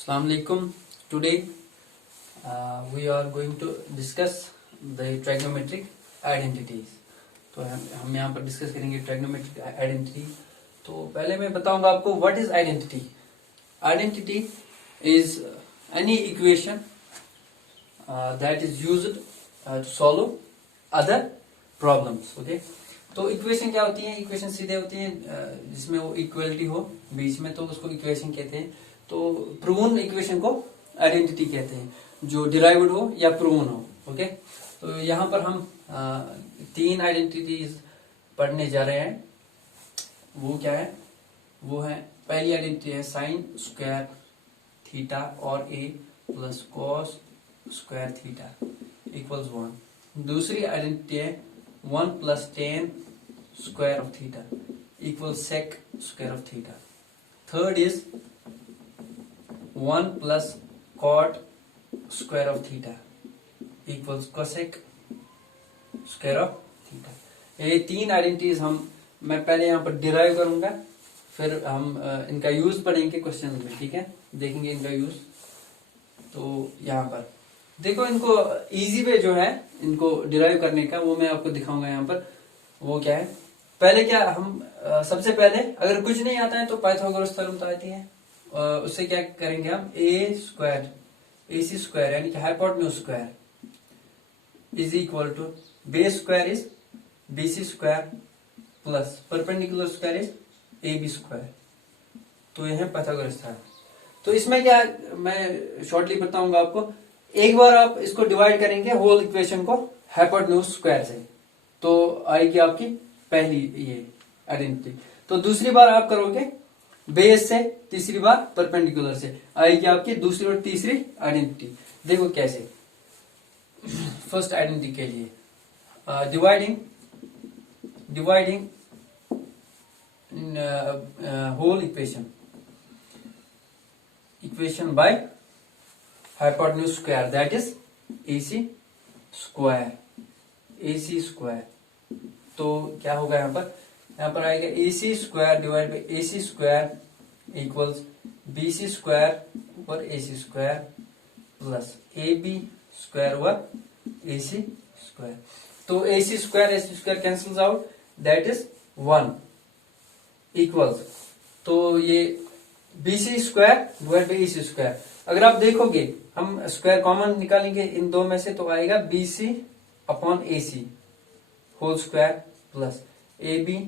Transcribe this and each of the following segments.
Assalamu alaikum. Today we are going to discuss the trigonometric identities. तो हम यहाँ पर डिस्कस करेंगे ट्राइगोनोमेट्रिक आइडेंटिटी. तो पहले मैं बताऊंगा आपको what is identity. Identity is any equation that is used to solve other problems. Okay, तो इक्वेशन क्या होती है? इक्वेशन सीधे होती है जिसमें वो इक्वलिटी हो बीच में, तो उसको इक्वेशन कहते हैं. तो प्रूवन इक्वेशन को आइडेंटिटी कहते हैं, जो डिराइव्ड हो या प्रूवन हो. ओके, तो यहाँ पर हम तीन आइडेंटिटीज पढ़ने जा रहे हैं. वो क्या है? वो है, पहली आइडेंटिटी है साइन स्क्वायर थीटा और A plus cos square theta equals 1. दूसरी आइडेंटिटी है 1 plus tan square of theta equals sec square of theta. Third is 1 plus cot square of theta equals cosec square of theta. ये तीन identities मैं पहले यहाँ पर derive करूंगा, फिर हम इनका यूज पढ़ेंगे क्वेश्चन में. ठीक है, देखेंगे इनका यूज. तो यहाँ पर देखो, इनको इजी वे जो है इनको डिराइव करने का वो मैं आपको दिखाऊंगा यहाँ पर. वो क्या है? पहले क्या हम सबसे पहले अगर कुछ नहीं आता है तो पाइथागोरस थ्योरम तो आती है. उससे क्या करेंगे हम? ए स्क्वायर AC स्क्वायर यानी कि hypotenuse square is equal to base square is BC square plus perpendicular square is AB square. तो यह है पाइथागोरस थ्योरम. तो इसमें क्या मैं शॉर्टली बताऊंगा आपको. एक बार आप इसको डिवाइड करेंगे होल इक्वेशन को हाइपोटेन्यूज स्क्वायर से, तो आएगी आपकी पहली ये आइडेंटिटी. तो दूसरी बार आप करोगे बेस से, तीसरी बार परपेंडिकुलर से, आएगी आपकी दूसरी और तीसरी आइडेंटिटी. देखो कैसे. फर्स्ट आइडेंटिटी के लिए dividing whole equation by hypotenuse square that is AC square. तो क्या होगा यहाँ पर? यहाँ पर आएगा AC square divide by AC square equals BC square और AC square plus AB square और AC स्क्वायर. तो AC square cancels out, that is 1 equals. तो ये BC square divide by AC square. अगर आप देखोगे हम स्क्वायर कॉमन निकालेंगे इन दो में से, तो आएगा BC upon AC whole square plus AB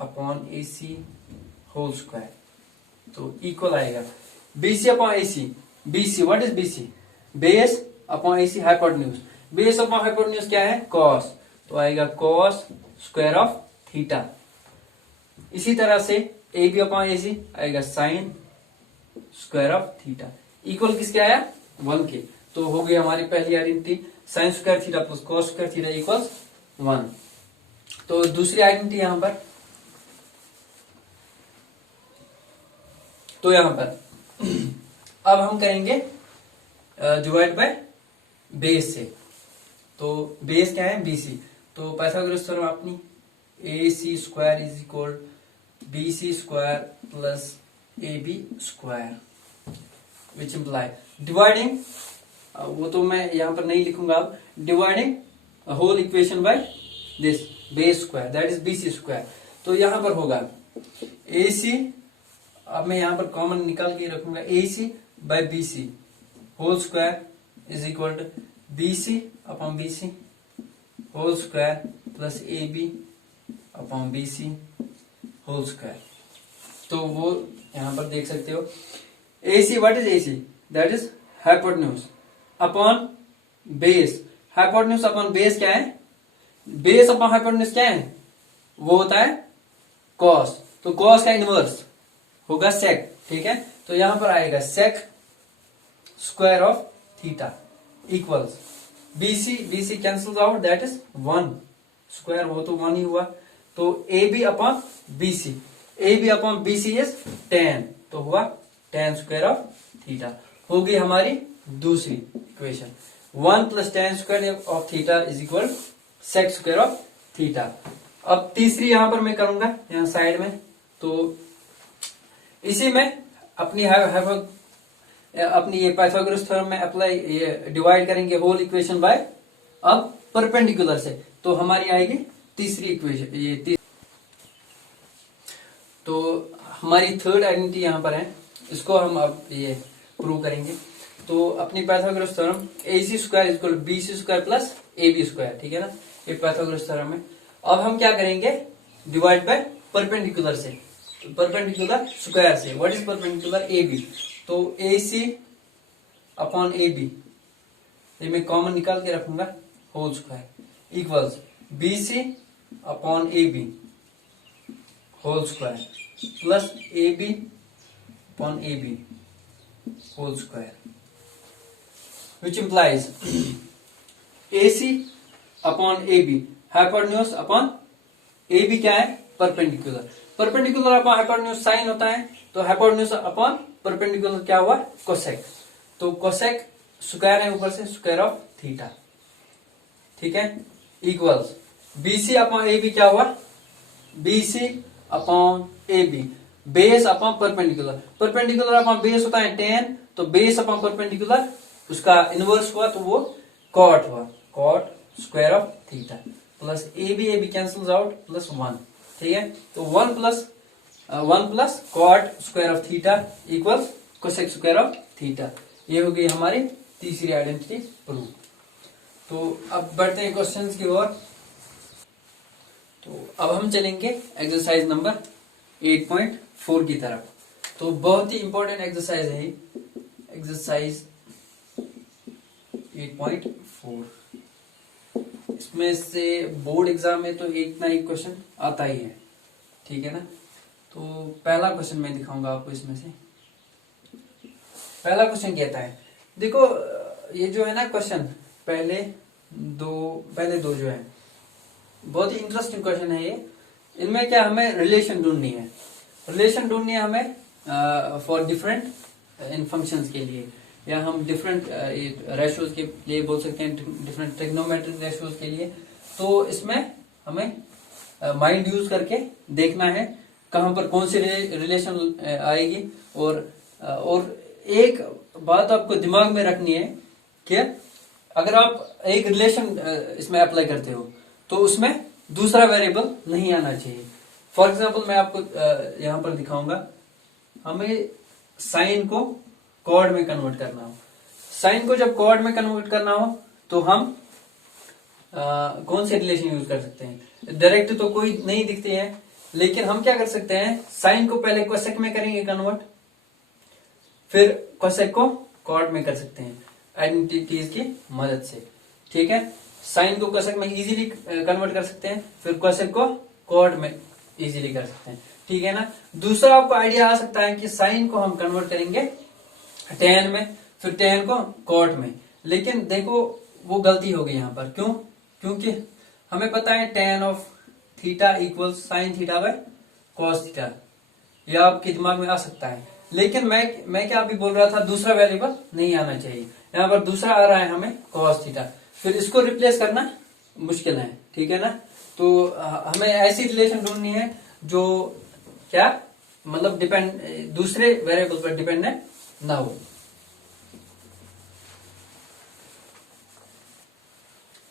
upon AC whole square. तो इक्वल आएगा BC upon AC. BC what is BC? Base upon AC hypotenuse. Base upon hypotenuse क्या है? कॉस. तो आएगा कॉस स्क्वायर ऑफ थीटा. इसी तरह से AB upon AC आएगा sign square of theta. Equal किसके आया? 1 के. तो हो गई हमारी पहली identity sign square theta plus cos square theta equals 1. तो दूसरी आइडेंटिटी यहां पर, तो यहां पर अब हम करेंगे डिवाइड बाय बेस से. तो बेस क्या है? BC. तो पाइथागोरस थ्योरम अपनी AC square is equal BC square plus AB square which imply dividing, वो तो मैं यहां पर नहीं लिखूंगा. अब dividing whole equation by this base square that is BC square. तो यहां पर होगा AC, अब मैं यहां पर कॉमन निकाल के रखूंगा, AC by BC whole square is equal to BC upon BC whole square plus AB upon BC whole square. तो वो यहां पर देख सकते हो. AC what is AC? That is hypotenuse upon base. Hypotenuse upon base क्या है? Base upon hypotenuse क्या है? वो होता है कॉस. तो कॉस का इनवर्स होगा सेक. ठीक है, तो यहां पर आएगा sec square of theta equals BC cancels out, that is 1 square, वो तो 1 ही हुआ. तो AB अपॉन BC इज 10. तो हुआ 10 स्क्वायर ऑफ थीटा. हो गई हमारी दूसरी equation. 1 plus 10 square of theta is equal sec square of theta. अब तीसरी यहां पर मैं करूंगा यहां साइड में. तो इसी में अपनी अपनी ये पाइथागोरस थ्योरम में अप्लाई ये डिवाइड करेंगे होल इक्वेशन बाय अब परपेंडिकुलर से, तो हमारी आएगी तीसरी इक्वेशन ये तो हमारी थर्ड आइडेंटिटी यहाँ पर है, इसको हम अब ये प्रूव करेंगे। तो अपनी Pythagoras theorem AC square equal BC square plus AB square, ठीक है ना, ये पाइथागोरस थ्योरम है। अब हम क्या करेंगे, डिवाइड बाय परपेंडिकुलर से, परपेंडिकुलर स्क्वायर से। What is perpendicular? AB, तो AC अपॉन AB, ये मैं कॉमन निकाल के रखूंगा, whole square equals BC upon AB whole square plus AB upon AB whole square, which implies AC upon AB hypotenuse upon AB क्या है? Perpendicular. Perpendicular upon hypotenuse sine होता है, तो हाइपोटेन्यूज अपॉन परपेंडिकुलर क्या हुआ? कोसेक। तो cosec square है ऊपर से, स्क्वायर ऑफ थीटा, ठीक है, इक्वल्स BC अपॉन AB क्या हुआ? BC upon AB base upon perpendicular, perpendicular upon base होता है tan, तो बेस अपॉन परपेंडिकुलर उसका इनवर्स हुआ तो वो कॉट हुआ, cot square of theta plus AB cancels out plus 1, ठीक है, तो 1 plus cot square of theta equal cosec square of theta. ये हो गई हमारी तीसरी आइडेंटिटी प्रूव। तो अब बढ़ते हैं क्वेश्चंस की ओर। तो अब हम चलेंगे एक्सरसाइज नंबर 8.4 की तरफ। तो बहुत ही इंपॉर्टेंट एक्सरसाइज है एक्सरसाइज 8.4। इसमें से बोर्ड एग्जाम में तो एक ना एक क्वेश्चन आता ही है, ठीक है ना। तो पहला क्वेश्चन मैं दिखाऊंगा आपको। इसमें से पहला क्वेश्चन कहता है, देखो ये जो है ना क्वेश्चन, पहले दो जो है बहुत ही इंटरेस्टिंग क्वेश्चन है ये। इनमें क्या हमें रिलेशन ढूंढनी है, रिलेशन ढूंढनी है हमें फॉर डिफरेंट इन फंक्शंस के लिए, या हम डिफरेंट रेशियोज के लिए बोल सकते हैं, डिफरेंट ट्रिग्नोमेट्रिक रेशियोज के लिए। तो इसमें हमें माइंड यूज करके देखना है कहां पर कौन सी रिलेशन आएगी। और एक बात आपको दिमाग में रखनी है कि अगर आप एक रिलेशन इसमें अप्लाई करते हो तो उसमें दूसरा वेरिएबल नहीं आना चाहिए। फॉर एग्जाम्पल मैं आपको यहां पर दिखाऊंगा, हमें साइन को कॉर्ड में कन्वर्ट करना हो। साइन को जब कॉर्ड में कन्वर्ट करना हो तो हम कौन से रिलेशन यूज कर सकते हैं? डायरेक्ट तो कोई नहीं दिखते हैं, लेकिन हम क्या कर सकते हैं, साइन को पहले कोसेक में करेंगे कन्वर्ट, फिर कोसेक को कॉर्ड में कर सकते हैं आइडेंटिटीज की मदद से, ठीक है। साइन को कोसेक में इजीली कन्वर्ट कर सकते हैं, फिर कोसेक को कॉर्ड में इजीली कर सकते हैं, ठीक है ना। दूसरा आपको आइडिया आ सकता है कि साइन को हम कन्वर्ट करेंगे tan में, फिर tan को कॉट में, लेकिन देखो वो गलती हो गई यहां पर। क्यों? क्योंकि हमें पता है tan of theta equal sine theta by cos theta, यह आपके दिमाग में आ सकता है। लेकिन मैं क्या अभी बोल रहा था, दूसरा वेरिएबल नहीं आना चाहिए। यहाँ पर दूसरा आ रहा है हमें कॉस थीटा, फिर इसको रिप्लेस करना मुश्किल है, ठीक है ना। तो हमें ऐसी रिलेशन ढूंढनी है जो क्या मतलब दूसरे वेरिएबल पर डिपेंडेंट ना हो।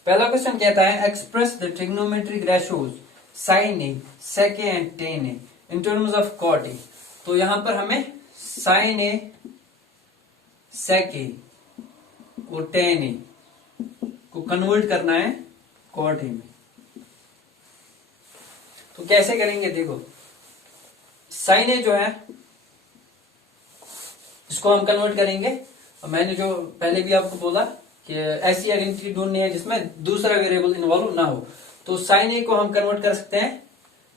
पहला क्वेश्चन कहता है, express the trigonometric ratios sine A, sec A and tan A in terms of cot A. तो यहां पर हमें साइन ए, सेक ए और टेन ए को कन्वर्ट करना है कॉट ए में। तो कैसे करेंगे? देखो साइन ए जो है इसको हम कन्वर्ट करेंगे, और मैंने जो पहले भी आपको बोला कि ऐसी आइडेंटिटी ढूंढनी है जिसमें दूसरा वेरिएबल इन्वॉल्व ना हो। तो साइन ए को हम कन्वर्ट कर सकते हैं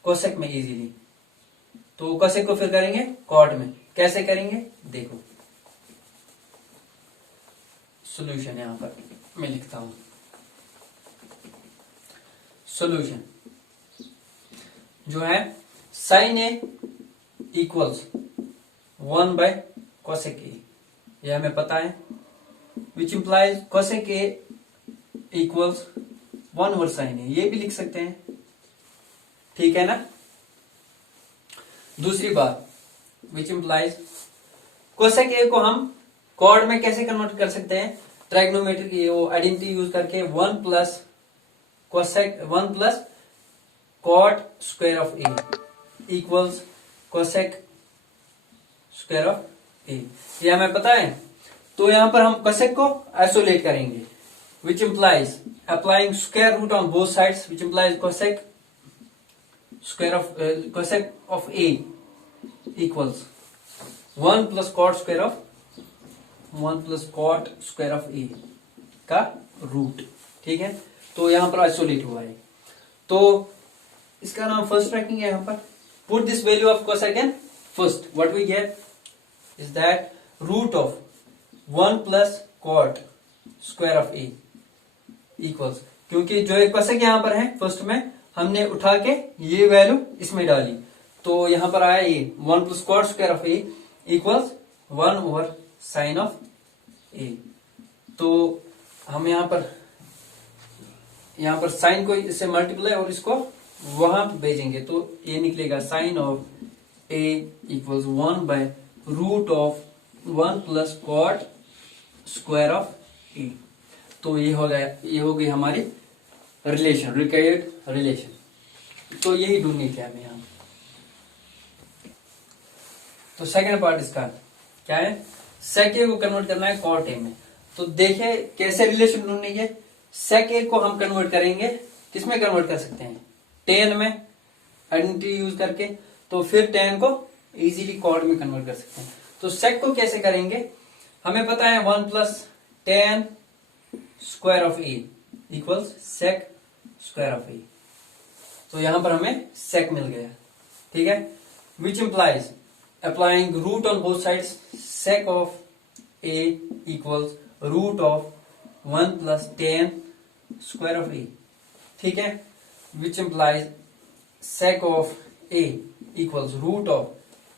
कोसेक में इजीली, तो कोसेक को फिर करेंगे कॉट में। कैसे करेंगे देखो, सॉल्यूशन यहां पर मैं लिखता हूं। सॉल्यूशन जो है sine A equals 1 by cosec A, यह हमें पता है, which implies cosec A equals 1 over sine A, ये भी लिख सकते हैं, ठीक है ना। दूसरी बात, विच इंप्लाइज कोसेक ए को हम कॉर्ड में कैसे कन्वर्ट कर सकते हैं? ट्राइग्नोमेट्री की वो आइडेंटिटी यूज करके 1 plus cot square of A equals cosec square of A, ये हमें पता है। तो यहां पर हम कोसेक को आइसोलेट करेंगे, which implies applying square root on both sides, which implies cosec of A equals 1 plus cot square of A का रूट। ठीक है, तो यहां पर आइसोलेट हुआ है, तो इसका नाम फर्स्ट रखेंगे। यहां पर put this value of cosecant first, what we get is that root of 1 plus cot square of A equals, क्योंकि जो एक कोसेक यहां पर है फर्स्ट में हमने उठा के ये वैल्यू इसमें डाली, तो यहां पर आया ये 1 plus cot square of A equals 1 over sine of A. तो हम यहां पर साइन को इससे मल्टीप्लाई और इसको वहां भेजेंगे, तो ये निकलेगा sine of A equals 1 by root of 1 plus cot square of A. तो ये हो गई हमारी रिलेशन, रिक्वायर्ड रिलेशन। तो यही ढूंढनी थी हमें यहां। तो सेकंड पार्ट इसका क्या है? सेक ए को कन्वर्ट करना है कॉट ए में। तो देखिए कैसे रिलेशन ढूंढनी है। सेक ए को हम कन्वर्ट करेंगे, किसमें कन्वर्ट कर सकते हैं? टेन में, आइडेंटिटी यूज करके। तो फिर टेन को इजीली कॉट में कन्वर्ट कर सकते हैं। तो सेक को कैसे करेंगे? हमें पता है 1 plus tan square of A equals sec square of A. तो यहां पर हमें सेक मिल गया। ठीक है, which implies applying root on both sides, sec of A equals root of 1 plus tan square of A. ठीक है, which implies sec of A equals root of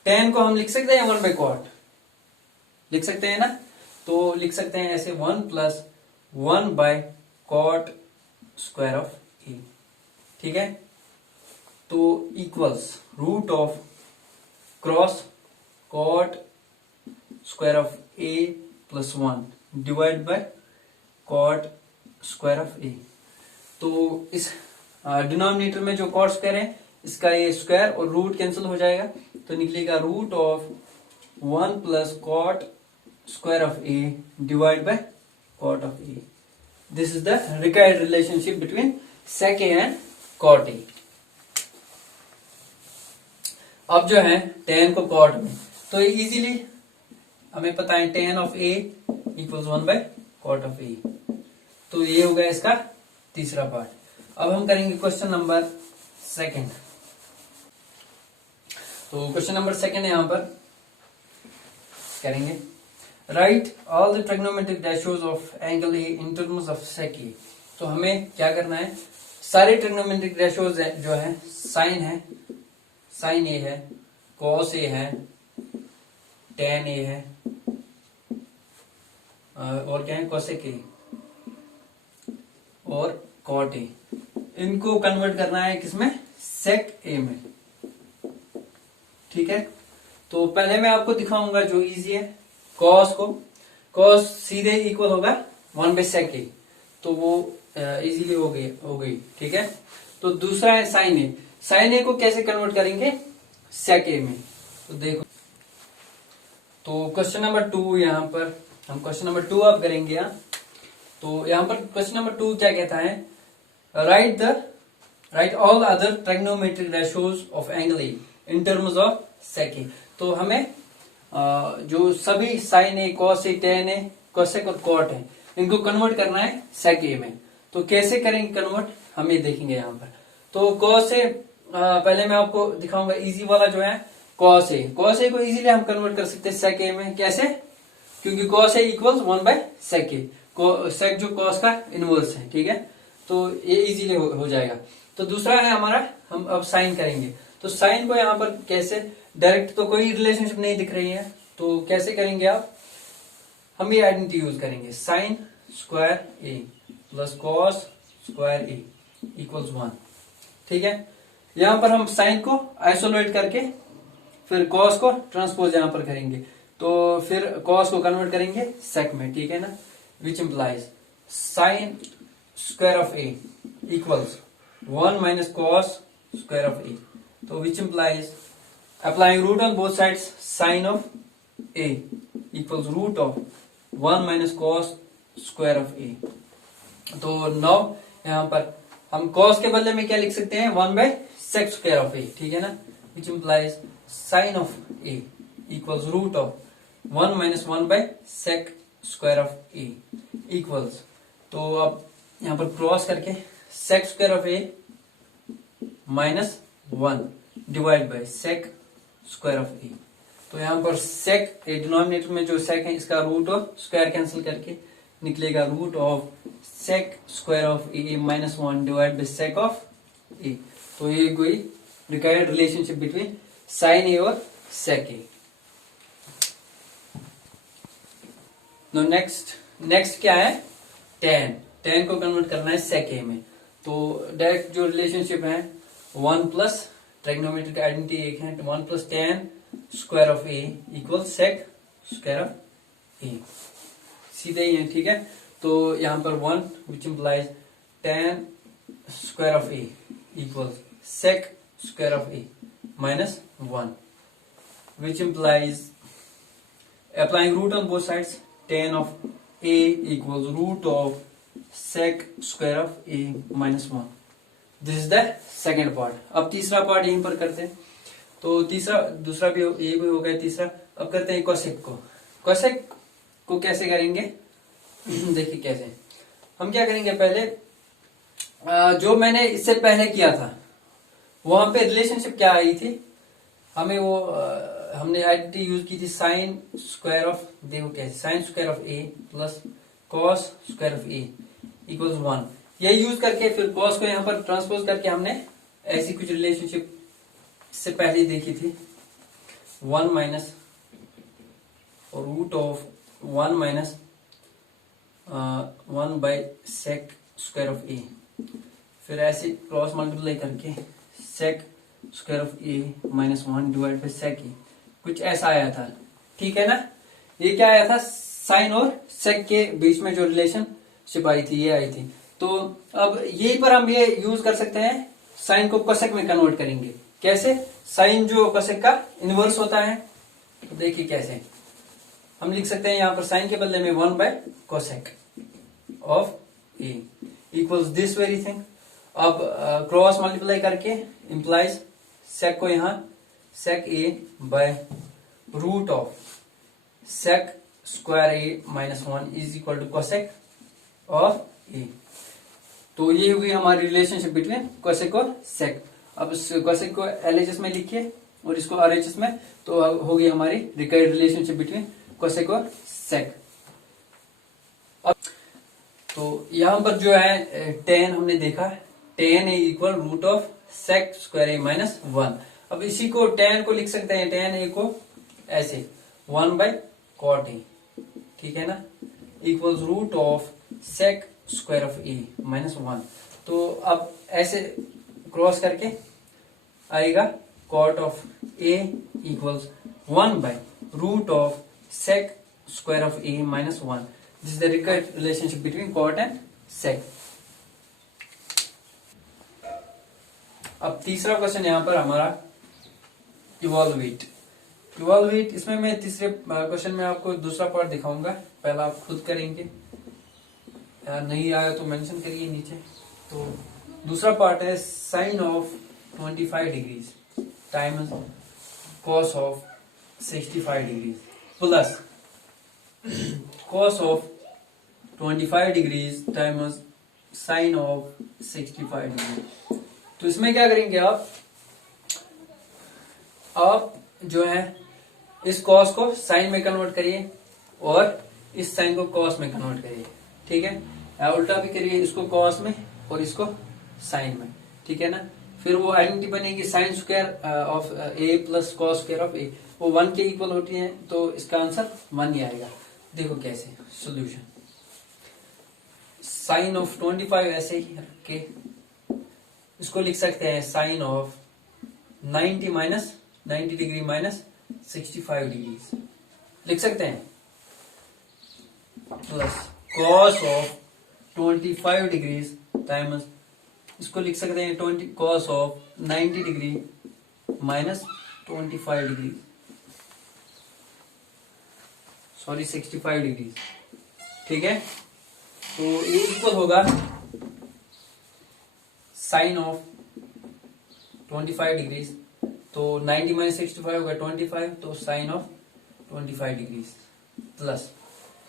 tan को हम लिख सकते हैं 1 बाय कॉट, लिख सकते हैं ना? तो लिख सकते हैं ऐसे 1 plus 1 by cot square of A. ठीक है, तो equals root of cross cot square of A plus 1 divide by cot square of A. तो इस डिनोमिनेटर में जो कॉट स्क्वायर है इसका ये स्क्वायर और रूट कैंसिल हो जाएगा, तो निकलेगा root of 1 plus cot square of A divide by cot of A. This is the required relationship between sec A and cot A. अब जो है टेन को कॉट में, तो इजीली हमें पता है tan of A equals 1 by cot of A. तो ये हो गया इसका तीसरा पार्ट। अब हम करेंगे क्वेश्चन नंबर सेकंड। तो क्वेश्चन नंबर सेकंड यहां पर करेंगे, write all the trigonometric ratios of angle A in terms of sec A. तो हमें क्या करना है, सारे ट्रिग्नोमेट्रिक रेशियोज जो है, साइन ए है, कॉस ए है, टेन ए है, और क्या है कोसेक ए और कॉट ए, इनको कन्वर्ट करना है किसमें? सेक ए में। ठीक है, तो पहले मैं आपको दिखाऊंगा जो इजी है, कॉस को। कॉस सीधे इक्वल होगा 1 बाय सेक ए, तो वो इजीली हो गई। ठीक है, तो दूसरा है साइन ए। साइन ए को कैसे कन्वर्ट करेंगे? सेक ए में। तो देखो, तो क्वेश्चन नंबर 2 यहां पर हम क्वेश्चन नंबर 2 अब करेंगे यहाँ। तो यहां पर क्वेश्चन नंबर 2 क्या कहता है, write all other trigonometric ratios of angle A in terms of sec A. तो हमें जो सभी sine A, cos A, tan A, cosec और कॉट है, इनको कन्वर्ट करना है सेक ए में। तो कैसे करेंगे कन्वर्ट, हम ये देखेंगे यहाँ पर। तो कॉस ए पहले मैं आपको दिखाऊंगा, इजी वाला जो है कॉस ए को इजीली हम कन्वर्ट कर सकते हैं सेक ए में। कैसे? क्योंकि cos A equals 1 by sec A, sec जो कॉस का इनवर्स है। ठीक है, तो ये इजीली हो जाएगा। तो दूसरा है हमारा, हम अब साइन करेंगे। तो साइन को यहाँ पर कैसे, डायरेक्ट तो कोई रिलेशनशिप नहीं दिख रही है, तो कैसे करेंगे आप? हम ये आइडेंटिटी यूज करेंगे, साइन स्क्वायर ए प्लस कॉस स्क्वायर ए इक्वल्स 1। ठीक है, यहां पर हम साइन को आइसोलेट करके फिर कॉस को ट्रांसपोज यहां पर करेंगे, तो फिर कॉस को कन्वर्ट करेंगे सेक में, ठीक है ना, which implies sine square of A equals 1 minus cos square of A, तो which implies applying root on both sides sin of a equals root of 1 minus cos square of a। तो now यहाँ पर हम cos के बदले में क्या लिख सकते हैं 1 by sec square of a, ठीक है ना, which implies sin of a equals root of 1 minus 1 by sec square of a equals, तो अब यहाँ पर क्रॉस करके sec square of a minus 1 divide by sec square of A, तो यहाँ पर सेक डिनोमिनेटर में जो सेक है इसका रूट और स्क्वायर कैंसिल करके निकलेगा root of sec square of A minus 1 divide by sec of A. तो ये कोई required relationship between sine A और सेक ए। नेक्स्ट क्या है, टेन को कन्वर्ट करना है सेक ए में। तो डायरेक्ट जो रिलेशनशिप है 1 प्लस ट्राइगोनोमेट्रिक आइडेंटिटी एक है 1 plus tan square of A equal sec square of A, सीधे ही है, ठीक है। तो यहां पर 1 which implies tan square of A equal sec square of A minus 1 which implies applying root on both sides tan of A equal root of sec square of A minus 1। This is the second part. अब तीसरा part यहीं पर करते हैं। तो दूसरा भी ये भी हो गया तीसरा। अब करते हैं कोसेक को। कोसेक को कैसे करेंगे देखिए कैसे हम क्या करेंगे, पहले जो मैंने इससे पहले किया था वहां पे रिलेशनशिप क्या आई थी, हमें वो हमने आइडेंटिटी यूज की थी साइन स्क्वायर ऑफ, देखो कैसे sign square of A plus cos square of A equals 1। ये यूज करके फिर कॉस को यहां पर ट्रांसपोज करके हमने ऐसी कुछ रिलेशनशिप से पहले देखी थी 1 minus root of 1 minus 1 by sec square of A, फिर ऐसे क्रॉस मल्टीप्लाई करके sec square of A minus 1 divide by sec A, कुछ ऐसा आया था, ठीक है ना। ये क्या आया था, साइन और सेक के बीच में जो रिलेशनशिप आई थी ये आई थी। तो अब यही पर हम ये यूज कर सकते हैं, साइन को कोसेक में कन्वर्ट करेंगे। कैसे, साइन जो कोसेक का इनवर्स होता है, तो देखिए कैसे हम लिख सकते हैं यहां पर साइन के बदले में 1 by cosec of A equals this very thing. अब क्रॉस मल्टीप्लाई करके इंप्लाइज सेक को यहां sec A by root of sec square A minus 1 is equal to cosec of A. तो ये हुई हमारी रिलेशनशिप बिटवीन कोसेक और सेक। अब इस कोसेक को एलएचएस में लिखिए और इसको आरएचएस में, तो होगी हमारी रिक्वायर्ड रिलेशनशिप बिटवीन कोसेक और सेक। अब तो यहां पर जो है टेन हमने देखा, tan A equal root of sec square A minus 1। अब इसी को टेन को लिख सकते हैं, टेन ए को ऐसे 1 बाय कॉट ए, ठीक है ना, equals root of sec square of A minus 1। तो अब ऐसे क्रॉस करके आएगा cot of A equals 1 by root of sec square of A minus 1। This is the required relationship between cot and sec. अब तीसरा क्वेश्चन यहां पर हमारा इवॉल्वेट। इसमें मैं तीसरे क्वेश्चन में आपको दूसरा पार्ट दिखाऊंगा, पहला आप खुद करेंगे, नहीं आया तो मेंशन करिए नीचे। तो दूसरा पार्ट है sine of 25 degrees times cos of 65 degrees plus cos of 25 degrees times sine of 65 degree. तो इसमें क्या करेंगे आप जो है इस कॉस को साइन में कन्वर्ट करिए और इस साइन को कॉस में कन्वर्ट करिए, ठीक है, या उल्टा भी करिए, इसको कॉस में और इसको साइन में, ठीक है ना। फिर वो आइडेंटिटी बनेगी sine square of A plus cos square of A, वो 1 के इक्वल होती है, तो इसका आंसर 1 ही आएगा। देखो कैसे सॉल्यूशन, साइन ऑफ 25 ऐसे ही रख के इसको लिख सकते हैं sine of 90 degree minus 65 degree, लिख सकते हैं plus cos of 25 degrees times, इसको लिख सकते हैं 20 cos of 90 degree minus 25 degree, sorry 65 degree. ठीक है, तो ये इक्वल होगा साइन ऑफ 25 डिग्रीज, तो 90 माइनस 65 होगा 25, तो साइन ऑफ 25 डिग्रीज प्लस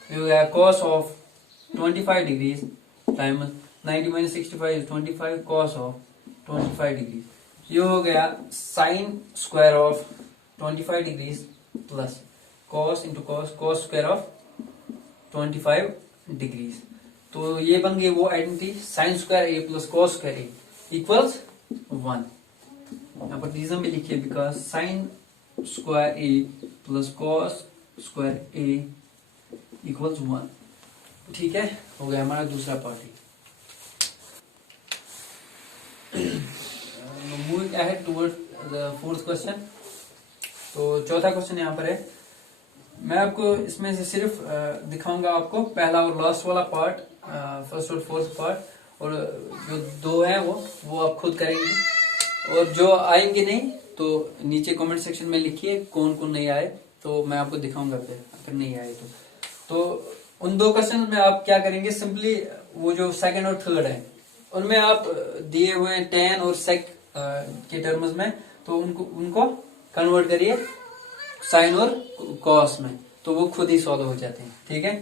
ये हो गया cos of 25 degrees times 90 minus 65 is 25 cos of 25 degrees, ये हो गया sine square of 25 degrees plus cos into cos, cos square of 25 degrees. तो ये बन गई वो आइडेंटिटी साइन स्क्वायर ए प्लस कॉस स्क्वायर ए इक्वल्स 1। यहाँ पर रीजन भी लिखिए because sine square A plus cos square A equals 1। ठीक है, हो गया हमारा दूसरा part. Moving ahead toward the fourth question. तो चौथा क्वेश्चन यहाँ पर है, मैं आपको इसमें से सिर्फ दिखाऊंगा आपको पहला और लास्ट वाला पार्ट, फर्स्ट और फोर्थ पार्ट, और जो दो है वो आप खुद करेंगे, और जो आएंगे नहीं तो नीचे कमेंट सेक्शन में लिखिए कौन कौन नहीं आए, तो मैं आपको दिखाऊंगा फिर नहीं आए तो उन दो क्वेश्चन में आप क्या करेंगे, सिंपली वो जो सेकंड और थर्ड है उनमें आप दिए हुए टेन और सेक के टर्म्स में, तो उनको कन्वर्ट करिए साइन और कॉस में, तो वो खुद ही सॉल्व हो जाते हैं। ठीक है,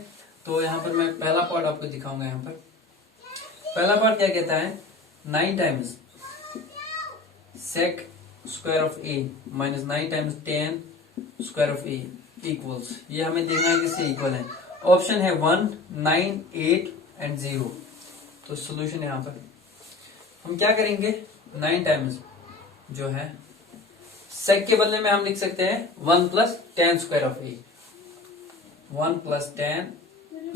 तो यहाँ पर मैं पहला पार्ट आपको दिखाऊंगा। यहाँ पर पहला पार्ट क्या कहता है, 9 times sec square of A minus 9 times tan square of A equals, ये हमें देखना है किससे इक्वल है। ऑप्शन है 1, 9, 8 एंड 0। तो सोल्यूशन यहाँ पर हम क्या करेंगे, 9 टाइम्स जो है सेक के बदले में हम लिख सकते हैं 1 plus tan square of A, 1 plus tan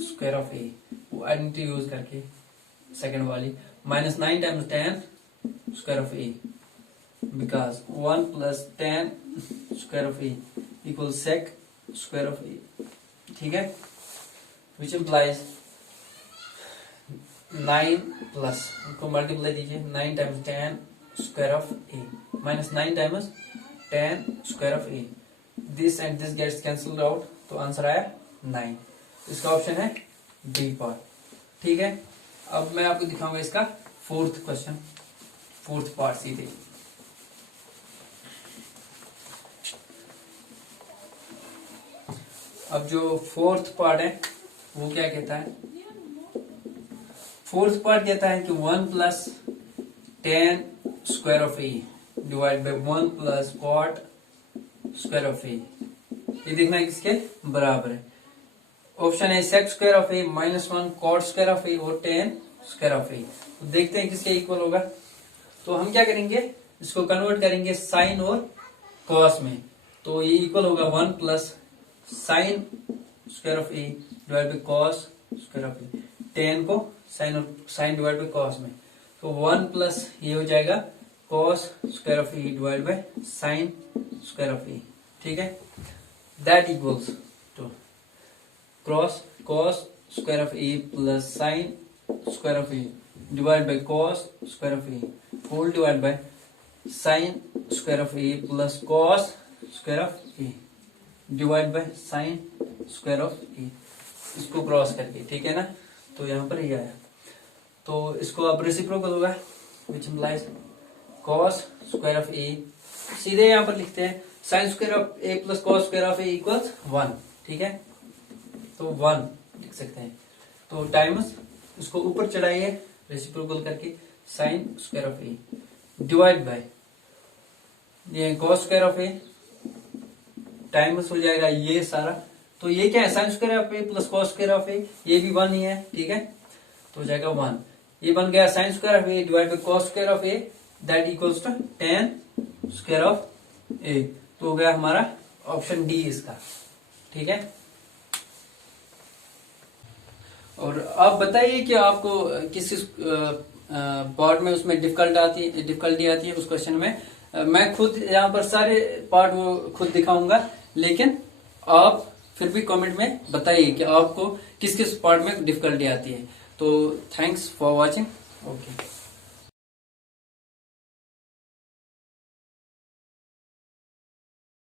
square of A, वो आइडेंटिटी यूज करके सेकंड वाली, minus 9 times tan square of A because 1 plus tan square of A equal sec square of A. ठीक है, विच इम्प्लाइज 9 प्लस, उनको multiply दीजिए, 9 times tan square of A minus 9 times tan square of A, this and this gets cancelled out, तो answer आया 9। इसका option है D part. ठीक है, अब मैं आपको दिखाऊंगा इसका फोर्थ क्वेश्चन, फोर्थ पार्ट सीधे। अब जो फोर्थ पार्ट है वो क्या कहता है, फोर्थ पार्ट कहता है कि 1 plus tan square of A divide by 1 plus cot square of A, ये देखना है किसके बराबर है। ऑप्शन है sec square of A minus 1 cot square of A और टेन स्क्वायर ऑफ ए, तो देखते हैं किसके इक्वल होगा। तो हम क्या करेंगे, इसको कन्वर्ट करेंगे साइन और कॉस में, तो ये इक्वल होगा 1 plus sine square of A divide by cos square of A, tan को साइन डिवाइड बाई कॉस में, तो 1 प्लस ये हो जाएगा cos square of A divide by sine square of A. ठीक है, that equals to cross cos square of A plus sine square of A divide by cos square of A whole divide by sine square of A plus cos square of A divide by sine square of A, इसको cross करके। ठीक है ना, तो यहाँ पर ये आया, तो इसको अब रेसिप्रोकल होगा which implies cos square of A, सीधे यहाँ पर लिखते हैं sine square of A plus cos square of A equals 1। ठीक है, तो 1 लिख सकते हैं, तो टाइम्स इसको ऊपर चढ़ाइए रेसिप्रोकल करके sine square of A divide by ये cos square of A times हो जाएगा ये सारा, तो ये क्या है sine square of A plus cos square of A, ये भी 1 ही है। ठीक है, तो हो जाएगा 1, ये बन गया sine square of A divide by cos square of A that equals to tan square of A, तो हो गया हमारा ऑप्शन डी इसका। ठीक है, और आप बताइए कि आपको किस पार्ट में उसमें डिफिकल्टी आती है उस क्वेश्चन में। मैं खुद यहाँ पर सारे पार्ट वो खुद दिखाऊंगा, लेकिन आप फिर भी कमेंट में बताइए कि आपको किस किस पार्ट में डिफिकल्टी आती है। तो थैंक्स फॉर वॉचिंग। ओके।